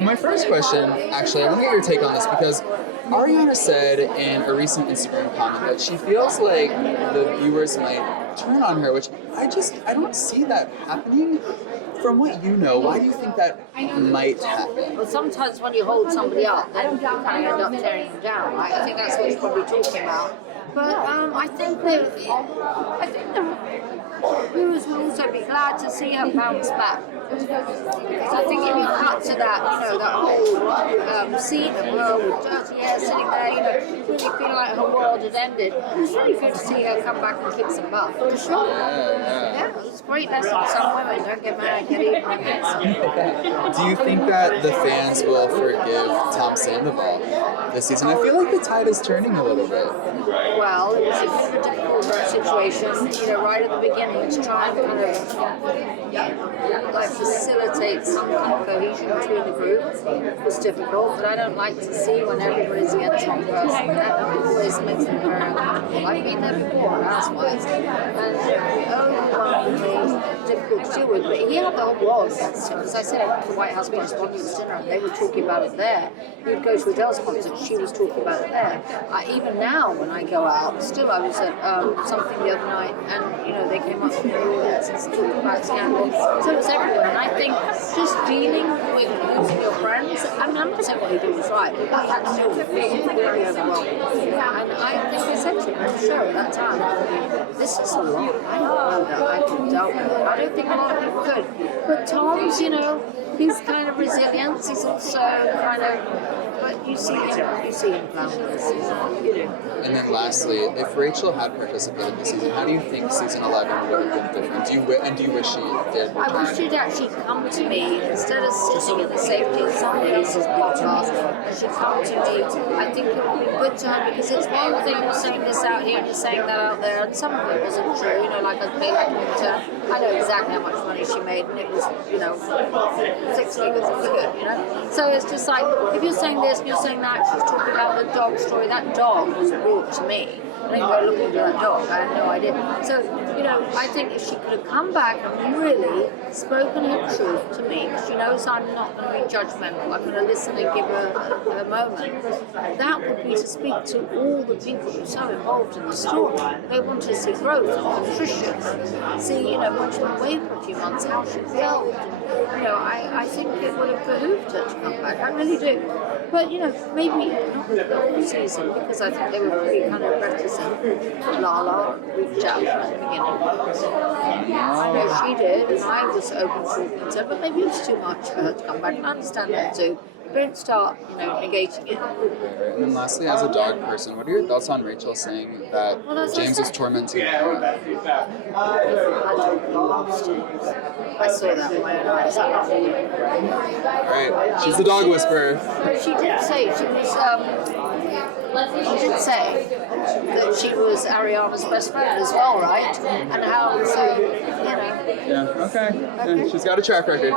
My first question, actually, I want to get your take on this because Ariana said in a recent Instagram comment that she feels like the viewers might turn on her, which I don't see that happening. From what you know, why do you think that might happen? Well, sometimes when you hold somebody up, then you kind of end up tearing them down, right? I think that's what he's probably talking about. But I think the viewers will also be glad to see her bounce back. Because I think if you cut to that, that whole scene of her with dirty hair sitting there, really feeling like her world had ended, it was really good to see her come back and kick some butt. For sure. Yeah, it was a great lesson to some women. Don't get married, get eaten like this. Do you think that the fans will forgive post-Scandoval this season? I feel like the tide is turning a little bit. Well, it was a bit of a difficult situation, right at the beginning, to try and kind of facilitate some kind of cohesion between the group. It was difficult, but I don't like to see when everybody's against one person. That always makes me very uncomfortable. I've been there before, housewives, and overwhelmingly difficult to deal with. But he had the whole world against him. As I said, I went to the White House Correspondents' Dinner, and they were talking about it there. He would go to Adele's concert, she was talking about it there. Even now, when I go out, still I was at something the other night, and they came up from the audience and talked about Scandal. So it was everywhere, and I think just dealing with losing your friends, I'm not saying what he did was right, but he had to deal with it really overwhelming. And I think I said to him on the show at that time, this is a lot. I don't know that I could dealt with it. I don't think a lot of people could. But Tom's, he's kind of resilient. He's also kind of, but you see him playing this season. You do. And then lastly, if Rachel had participated this season, how do you think season 11 would have been different? Do you wish she did? I wish she'd actually come to me instead of sitting in the safety of somebody else's podcast. And she'd come to me. I think it would be good to her because it's one thing you're saying this out here and you're saying that out there, and some of it wasn't true. Like I paid like I know exactly how much money she made, and it was 6 figures. It was good. So it's just like if you're saying this, and you're saying that. She's talking about the dog story. That dog was brought to me. I didn't go looking for that dog. I had no idea. So, I think if she could have come back and really spoken her truth to me, because she knows I'm not going to be judgmental, I'm going to listen and give her a moment, that would be to speak to all the people who are so involved in the story. They want to see growth and contrition, see, when she went away for a few months, how she felt. I think it would have behooved her to come back. I really do. But, maybe not the whole season, because I think they were pretty kind of reticent. Lala reached out at the beginning. I know she did, and I was open to it, but maybe it was too much for her to come back. I understand that too. Don't start, negating it. And then lastly, as a dog person, what are your thoughts on Rachel saying that James was tormenting her? I saw that in my own eyes. Right, she's the dog whisperer. She did say that she was Ariana's best friend as well, right? And how, Yeah, okay. She's got a track record.